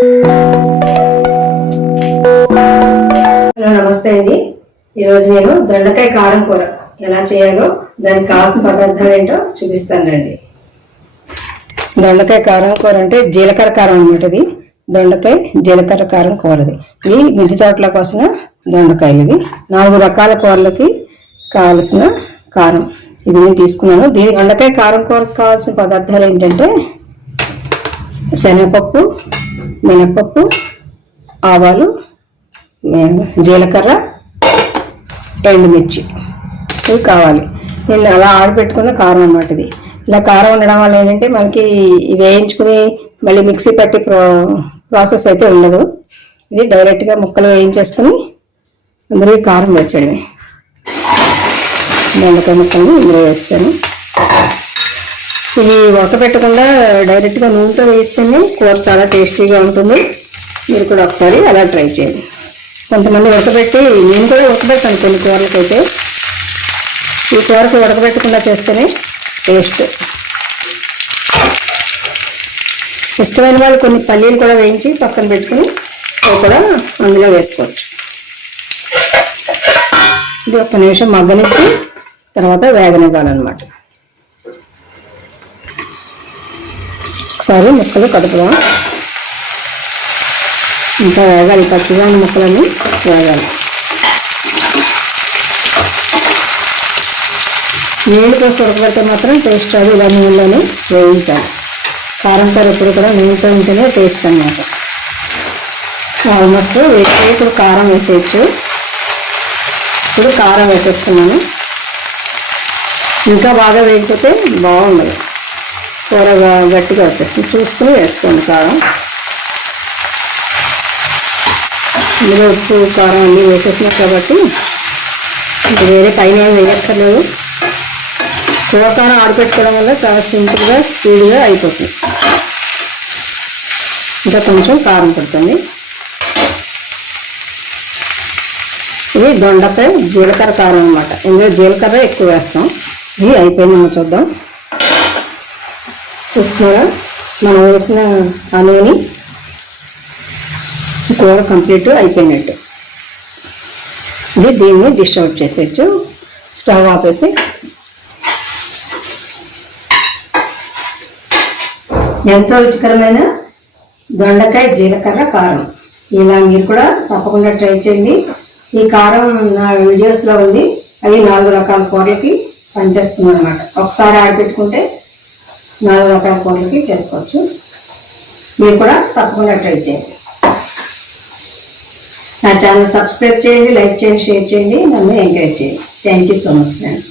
Hello నమస్తే అండి. ఈరోజు నేను దొండకాయ కారం కూర. ఎలా చేయాలో దానికి కావాల్సిన పదార్థాలు ఏంటో చూపిస్తాను రండి దొండకాయ కారం కూర అంటే జీలకర్ర కారం అన్నమాట ఇది. దొండకాయ జీలకర్ర కారం కూరది. ఇది మిద్దె తోటల కోసం దొండకాయలు ఇవి నాలుగు రకాల కూరలకి కావలసిన కారం. ఇది నేను తీసుకున్నాను. దీని దొండకాయ కారం కూరకు కావాల్సిన పదార్థాలు ఏంటంటే శనగపప్పు మినపప్పు ఆవాలు జీలకర్ర ఎండుమిర్చి ఇవి కావాలి. నేను అలా ఆడపెట్టుకున్న కారం అన్నమాట ఇది. ఇలా కారం ఉండడం వల్ల ఏంటంటే మనకి ఇవి వేయించుకుని మళ్ళీ మిక్సీ పట్టి ప్రో ప్రాసెస్ అయితే ఉండదు. ఇది డైరెక్ట్గా ముక్కలు వేయించేసుకుని అందులో కారం వేసేయడమే. బెండకాయ ముక్కల్ని ఇందులో వేస్తాను. ఇవి ఉడకబెట్టకుండా డైరెక్ట్గా నూనెతో వేస్తేనే కూర చాలా టేస్టీగా ఉంటుంది. మీరు కూడా ఒకసారి అలా ట్రై చేయండి. కొంతమంది ఉడకబెట్టి నేను కూడా ఉడకబెట్టాను కొన్ని కూరలకైతే. ఈ కూరకు ఉడకబెట్టకుండా చేస్తేనే టేస్ట్. ఇష్టమైన వాళ్ళు కొన్ని పల్లీలు కూడా వేయించి పక్కన పెట్టుకుని కూడా అందులో వేసుకోవచ్చు. ఇది ఒక్క నిమిషం మగ్గనిచ్చి తర్వాత వేగనివ్వాలన్నమాట. ఒకసారి ముక్కలు కదుపుదాం ఇంకా వేగాలి పచ్చిగా ఉన్న ముక్కలన్నీ వేగాలి. నీళ్ళు పోసి ఉడకబెడితే మాత్రం టేస్ట్ అది ఇలా నీళ్ళని వేయించాలి. కారం కూర ఎప్పుడు కూడా నీళ్ళతో ఉంటేనే టేస్ట్ అన్నమాట. ఆల్మోస్ట్ వేసి ఇప్పుడు కారం వేసేయచ్చు. ఇప్పుడు కారం వేసేస్తున్నాను. ఇంకా బాగా వేయకపోతే బాగుండదు. కూర గట్టిగా వచ్చేస్తుంది. చూసుకుని వేసుకోండి కారం. ఇందులో ఉప్పు కారం అన్నీ వేసేసినాం కాబట్టి ఇంకా వేరే పైన ఏం వేయక్కర్లేదు. కూరకారం ఆడిపెట్టుకోవడం వల్ల చాలా సింపుల్గా స్పీడ్గా అయిపోతుంది. ఇంకా కొంచెం కారం పడుతుంది. ఇది దొండపై జీలకర్ర కారం అనమాట ఇందులో జీలకర్ర ఎక్కువ వేస్తాం. ఇది అయిపోయిందేమో చూద్దాం. చూస్తున్నారా? మనం వేసిన ఆ కూర కంప్లీట్ అయిపోయినట్టు. ఇది దీన్ని డిష్ అవుట్ చేసేయచ్చు. స్టవ్ ఆపేసి ఎంతో రుచికరమైన దొండకాయ జీలకర్ర కారం. ఇలా మీరు కూడా తప్పకుండా ట్రై చేయండి. ఈ కారం నా వీడియోస్లో ఉంది. అవి నాలుగు రకాల కూరలకి పనిచేస్తుంది అనమాట ఒకసారి ఆడిపెట్టుకుంటే నాలుగు రకాల కూరలకి చేసుకోవచ్చు. మీరు కూడా తప్పకుండా ట్రై చేయండి. నా ఛానల్ సబ్స్క్రైబ్ చేయండి లైక్ చేయండి షేర్ చేయండి నన్ను ఎంకరేజ్ చేయండి. Thank you so much friends